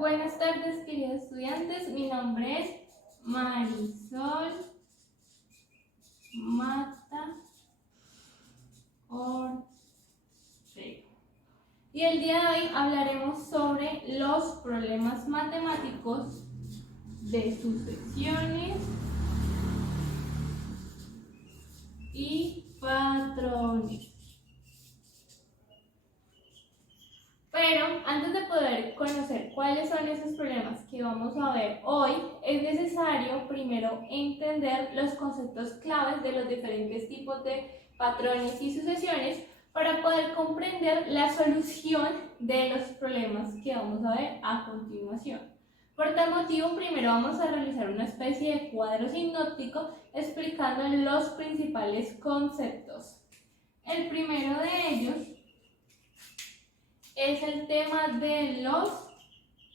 Buenas tardes, queridos estudiantes. Mi nombre es Marisol Mata Ortega. Y el día de hoy hablaremos sobre los problemas matemáticos de sucesiones y patrones. Pero antes de poder conocer cuáles son esos problemas que vamos a ver hoy, es necesario primero entender los conceptos claves de los diferentes tipos de patrones y sucesiones para poder comprender la solución de los problemas que vamos a ver a continuación. Por tal motivo, primero vamos a realizar una especie de cuadro sinóptico explicando los principales conceptos. El primero de ellos es el tema de los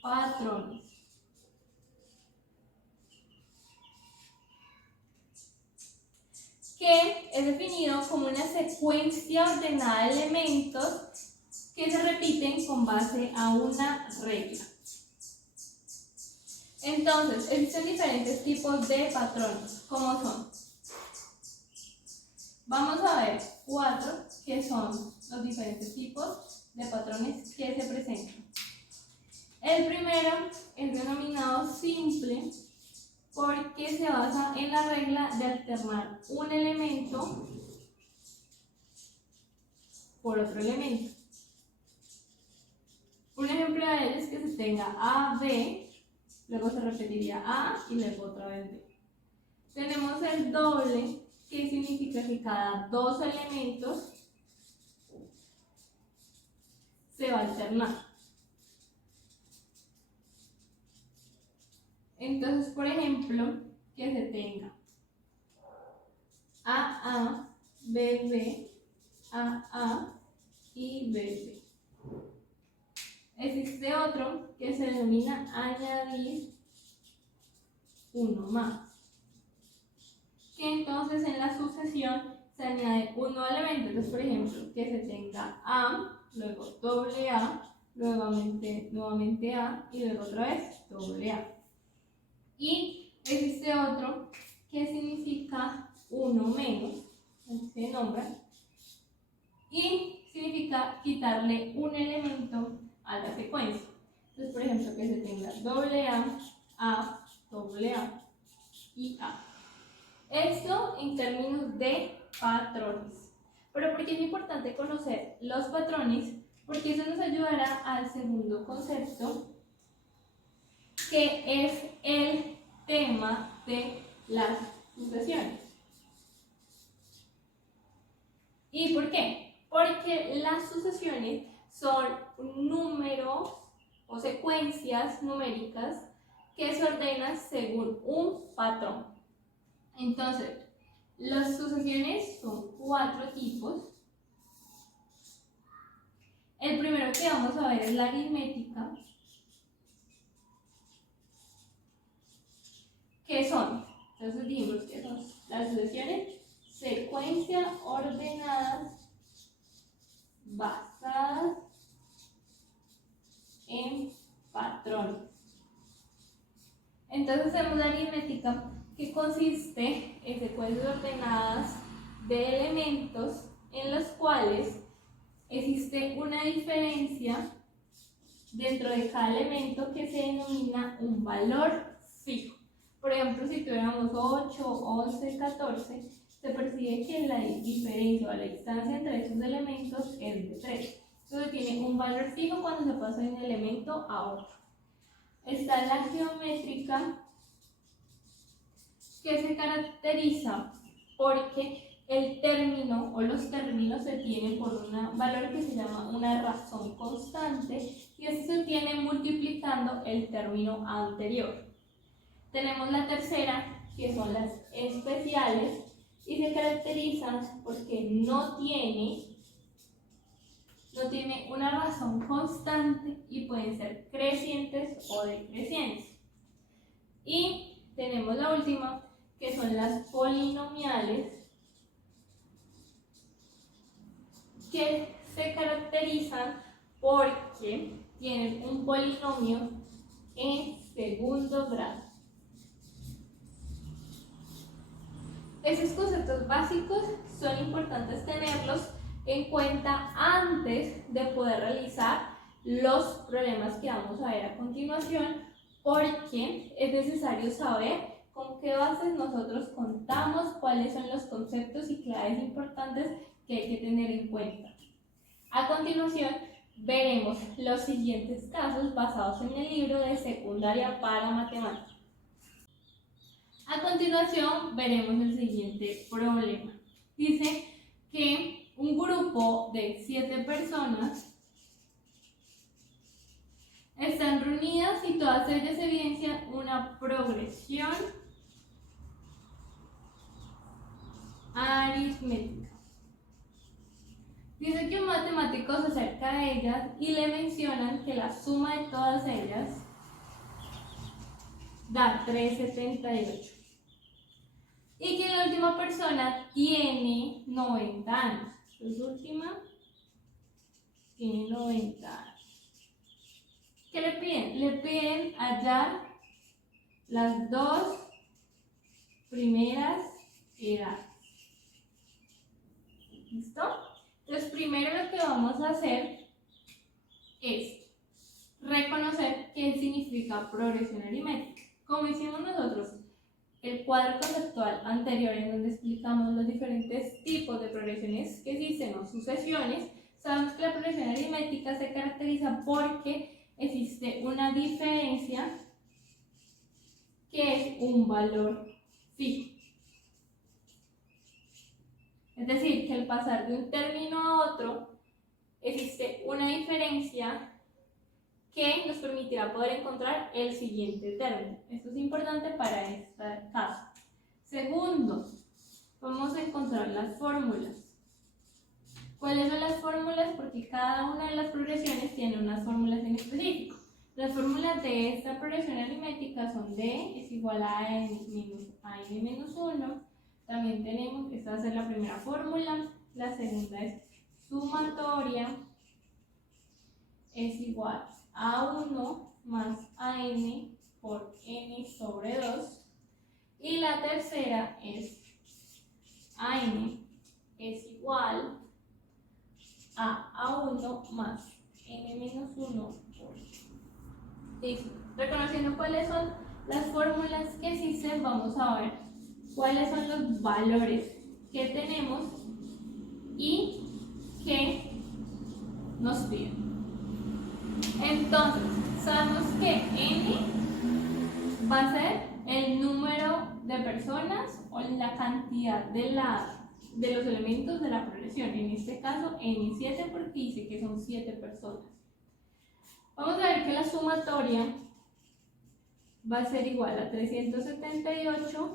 patrones. Que es definido como una secuencia ordenada de elementos que se repiten con base a una regla. Entonces, existen diferentes tipos de patrones. ¿Cómo son? Vamos a ver 4 que son los diferentes tipos de patrones que se presentan. El primero es denominado simple porque se basa en la regla de alternar un elemento por otro elemento. Un ejemplo de él es que se tenga A, B, luego se repetiría A y luego otra vez B. Tenemos el doble, que significa que cada dos elementos se va a alternar. Entonces, por ejemplo, que se tenga AA, BB, AA y BB. Existe otro que se denomina añadir uno más. Que entonces en la sucesión se añade un nuevo elemento. Entonces, por ejemplo, que se tenga A, luego doble A, nuevamente A y luego otra vez doble A. Y existe otro que significa uno menos, así se nombra, y significa quitarle un elemento a la secuencia. Entonces, por ejemplo, que se tenga doble A, doble A y A. Esto en términos de patrones. Pero ¿por qué es importante conocer los patrones? Porque eso nos ayudará al segundo concepto, que es el tema de las sucesiones. ¿Y por qué? Porque las sucesiones son números o secuencias numéricas que se ordenan según un patrón. Entonces, las sucesiones son 4 tipos. El primero que vamos a ver es la aritmética. ¿Qué son? Entonces dijimos que son las sucesiones, secuencias ordenadas basadas en patrones. Entonces tenemos la aritmética, que consiste en secuencias ordenadas de elementos en los cuales existe una diferencia dentro de cada elemento que se denomina un valor fijo. Por ejemplo, si tuviéramos 8, 11, 14, se percibe que la diferencia o la distancia entre esos elementos es de 3. Entonces tiene un valor fijo cuando se pasa de un elemento a otro. Está la geométrica, que se caracteriza porque el término o los términos se tienen por un valor que se llama una razón constante y esto se tiene multiplicando el término anterior. Tenemos la tercera, que son las especiales, y se caracterizan porque no tiene una razón constante y pueden ser crecientes o decrecientes. Y tenemos la última, que son las polinomiales, que se caracterizan porque tienen un polinomio en segundo grado. Esos conceptos básicos son importantes tenerlos en cuenta antes de poder realizar los problemas que vamos a ver a continuación, porque es necesario saber con qué bases nosotros contamos, cuáles son los conceptos y claves importantes que hay que tener en cuenta. A continuación, veremos los siguientes casos basados en el libro de secundaria para matemáticas. A continuación, veremos el siguiente problema. Dice que un grupo de 7 personas están reunidas y todas ellas evidencian una progresión aritmética. Dice que un matemático se acerca a ellas y le mencionan que la suma de todas ellas da 378 y que la última persona tiene 90 años. La última tiene 90 años. ¿Qué le piden? Le piden hallar las dos primeras edades. ¿Listo? Entonces, primero lo que vamos a hacer es reconocer qué significa progresión aritmética. Como hicimos nosotros el cuadro conceptual anterior en donde explicamos los diferentes tipos de progresiones que existen o sucesiones, sabemos que la progresión aritmética se caracteriza porque existe una diferencia que es un valor fijo. Es decir, que al pasar de un término a otro, existe una diferencia que nos permitirá poder encontrar el siguiente término. Esto es importante para este caso. Segundo, vamos a encontrar las fórmulas. ¿Cuáles son las fórmulas? Porque cada una de las progresiones tiene unas fórmulas en específico. Las fórmulas de esta progresión aritmética son D es igual a n menos 1. También tenemos, esta va a ser la primera fórmula. La segunda es sumatoria es igual a 1 más an por n sobre 2. Y la tercera es an es igual a 1 más n menos 1 por. Listo. Reconociendo cuáles son las fórmulas que existen, vamos a ver cuáles son los valores que tenemos y que nos piden. Entonces, sabemos que n va a ser el número de personas o la cantidad de los elementos de la progresión. En este caso, n7 porque dice que son 7 personas. Vamos a ver que la sumatoria va a ser igual a 378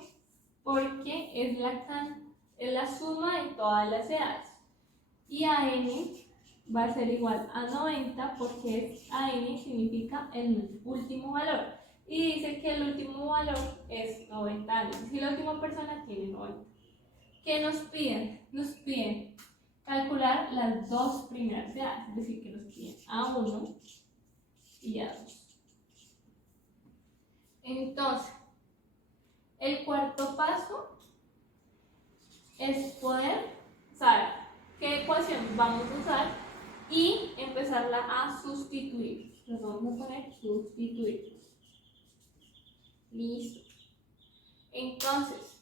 porque es la suma de todas las edades. Y an va a ser igual a 90 porque an significa el último valor. Y dice que el último valor es 90 años. Si la última persona tiene 90. ¿Qué nos piden? Nos piden calcular las dos primeras edades. Es decir, que nos piden A1 y A2. Entonces, el cuarto paso es poder saber qué ecuación vamos a usar y empezarla a sustituir. Nos vamos a poner sustituir. Listo. Entonces,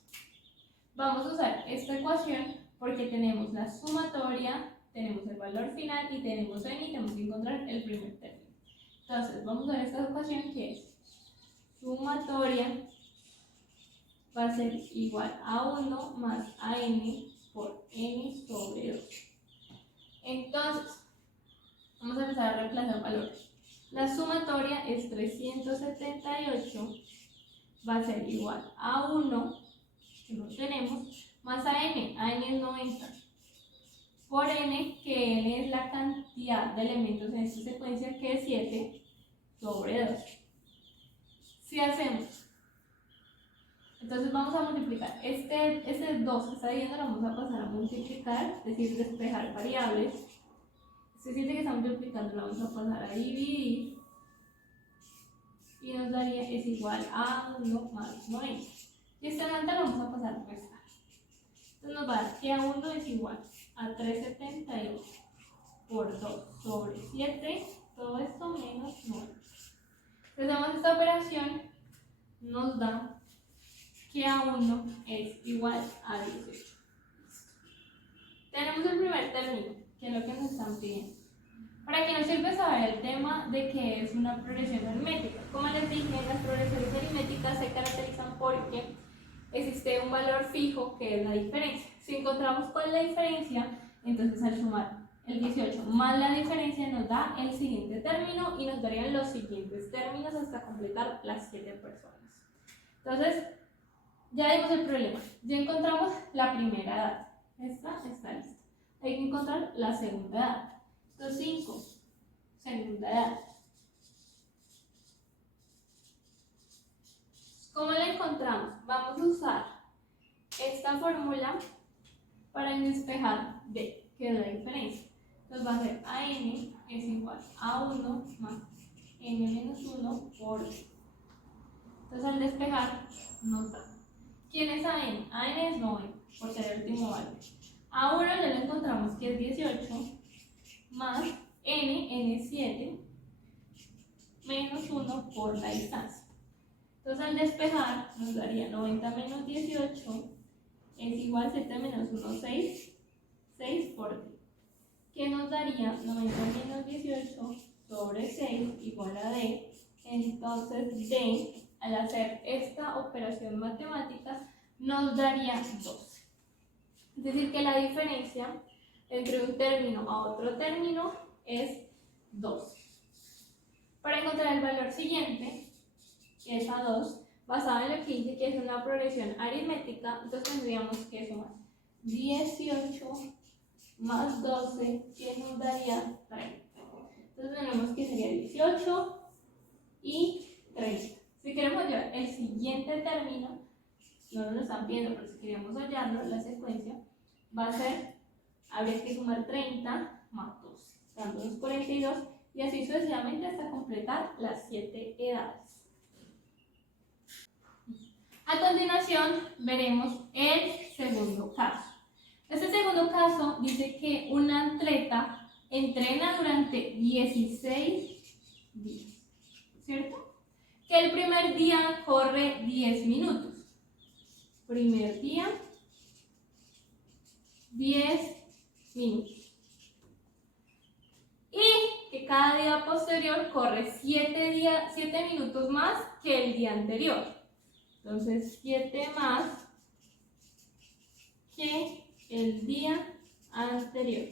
vamos a usar esta ecuación porque tenemos la sumatoria, tenemos el valor final y tenemos n y tenemos que encontrar el primer término. Entonces, vamos a ver esta ecuación que es sumatoria va a ser igual a 1 más an por n sobre 2. Entonces, vamos a empezar a reemplazar valores. La sumatoria es 378, va a ser igual a 1, que no tenemos, más an es 90, por n, que n es la cantidad de elementos en esta secuencia, que es 7, sobre 2. Si hacemos, entonces vamos a multiplicar, este 2 que está dividiendo lo vamos a pasar a multiplicar, es decir, despejar variables. Este 7 que está multiplicando lo vamos a pasar a dividir. y nos daría es igual a 1 más 90. Y esta nota la vamos a pasar a restar. Entonces nos va a dar que A1 es igual a 378 por 2 sobre 7, todo esto menos 9. Entonces hacemos esta operación, nos da que A1 es igual a 18. Tenemos el primer término, que es lo que nos están pidiendo. ¿Para qué nos sirve saber el tema de qué es una progresión aritmética? Como les dije, las progresiones aritméticas se caracterizan porque existe un valor fijo que es la diferencia. Si encontramos cuál es la diferencia, entonces al sumar el 18 más la diferencia nos da el siguiente término y nos darían los siguientes términos hasta completar las 7 personas. Entonces, ya dimos el problema. Ya encontramos la primera edad. Esta está lista. Hay que encontrar la segunda edad. Estos 5, segunda edad. ¿Cómo la encontramos? Vamos a usar esta fórmula para despejar D, que es la diferencia. Entonces va a ser AN es igual a 1 más N menos 1 por D. Entonces al despejar nos da. ¿Quién es AN? AN es 9, por ser el último valor. A1 ya lo encontramos que es 18 más N es 7 menos 1 por la distancia. Entonces al despejar nos daría 90 menos 18 es igual a 7 menos 1, 6, 6 por D. Que nos daría 90 menos 18 sobre 6 igual a D. Entonces D, al hacer esta operación matemática, nos daría 12. Es decir, que la diferencia entre un término a otro término es 12. Para encontrar el valor siguiente, que es A2, basado en lo que dice que es una progresión aritmética, entonces tendríamos que sumar 18 más 12, que nos daría 30. Entonces tenemos que sería 18 y 30. Si queremos hallar el siguiente término, no nos lo están pidiendo, pero si queremos hallarlo, la secuencia va a ser, habría que sumar 30 más 12, dándonos 42, y así sucesivamente hasta completar las 7 edades. A continuación veremos el segundo caso. Este segundo caso dice que un atleta entrena durante 16 días, ¿cierto? Que el primer día corre 10 minutos. Primer día, 10 minutos. Y que cada día posterior corre 7 minutos más que el día anterior. Entonces, 7 más que el día anterior.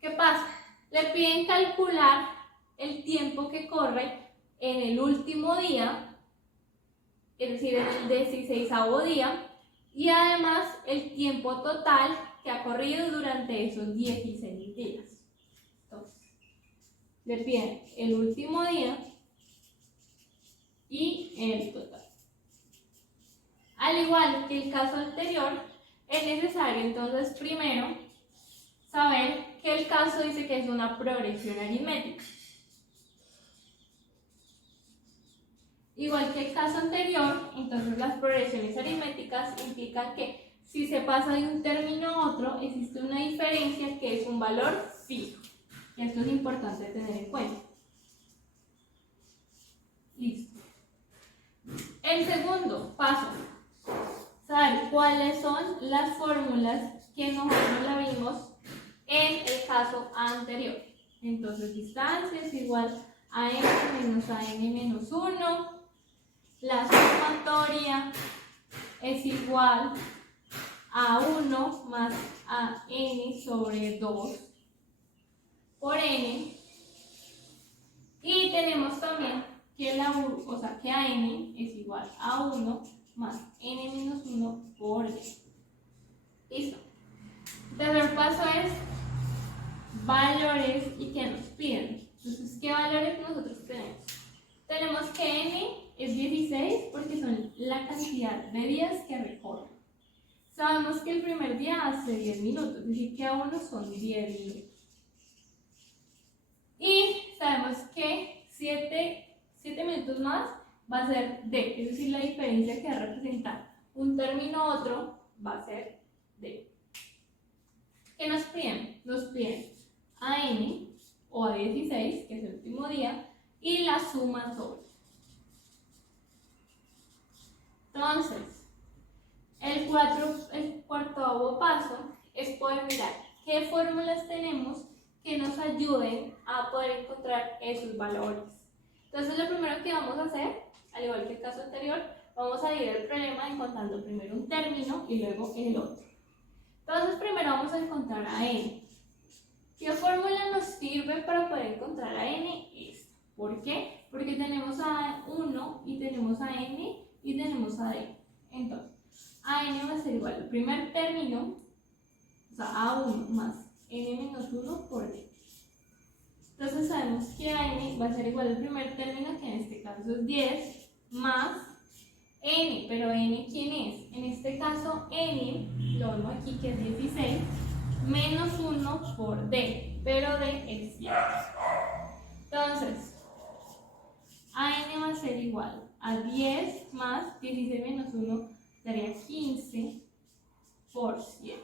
¿Qué pasa? Le piden calcular el tiempo que corre en el último día, es decir, en el 16º día, y además el tiempo total que ha corrido durante esos 16 días. Entonces, le piden el último día y el total. Al igual que el caso anterior, es necesario entonces primero saber que el caso dice que es una progresión aritmética. Igual que el caso anterior, entonces las progresiones aritméticas implican que si se pasa de un término a otro, existe una diferencia que es un valor fijo. Y esto es importante tener en cuenta. Listo. El segundo paso, saber cuáles son las fórmulas que nosotros la vimos en el caso anterior. Entonces, distancia es igual a n menos a n menos 1. La sumatoria es igual a 1 más a n sobre 2 por n. Y tenemos también que que a n es igual a 1 más n menos 1 por d. Listo. El tercer paso es valores y que nos piden. Entonces, ¿qué valores nosotros tenemos? Tenemos que n es 16 porque son la cantidad de días que recorre. Sabemos que el primer día hace 10 minutos, es decir, que a 1 son 10 minutos. Y sabemos que 7 elementos más va a ser D, es decir, la diferencia que va a representar un término a otro va a ser D. ¿Qué nos piden? Nos piden a n o a 16, que es el último día, y la sumatoria. Entonces, el cuarto paso es poder mirar qué fórmulas tenemos que nos ayuden a poder encontrar esos valores. Entonces, lo primero que vamos a hacer, al igual que el caso anterior, vamos a dividir el problema encontrando primero un término y luego el otro. Entonces, primero vamos a encontrar a n. ¿Qué fórmula nos sirve para poder encontrar a n? Esta. ¿Por qué? Porque tenemos a 1 y tenemos a n y tenemos a d. Entonces, a n va a ser igual al primer término, o sea, a1 más n menos 1 por d. Entonces sabemos que a n va a ser igual al primer término, que en este caso es 10, más n, pero n ¿quién es? En este caso n, lo vemos aquí que es 16, menos 1 por d, pero d es 10. Entonces, a n va a ser igual a 10 más 16 menos 1 sería 15 por 7.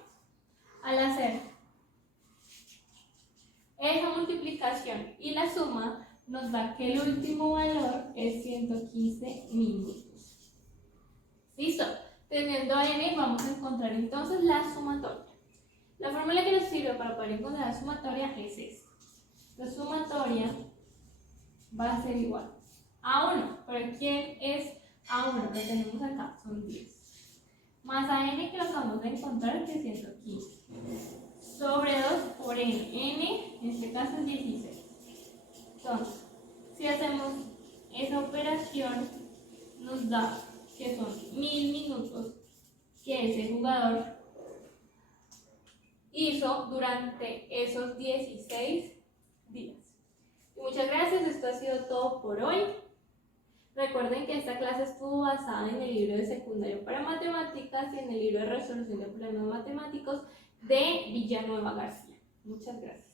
Al hacer esa multiplicación y la suma, nos da que el último valor es 115 minutos. ¿Listo? Teniendo a n, vamos a encontrar entonces la sumatoria. La fórmula que nos sirve para poder encontrar la sumatoria es esta. La sumatoria va a ser igual a 1, pero ¿quién es a1? Lo tenemos acá, son 10. Más a n, que lo acabamos de encontrar, que es 115. Sobre 2 por n. N en este caso es 16. Entonces, si hacemos esa operación, nos da que son 1000 minutos que ese jugador hizo durante esos 16 días. Y muchas gracias, esto ha sido todo por hoy. Recuerden que esta clase estuvo basada en el libro de secundario para matemáticas y en el libro de resolución de problemas matemáticos de Villanueva García. Muchas gracias.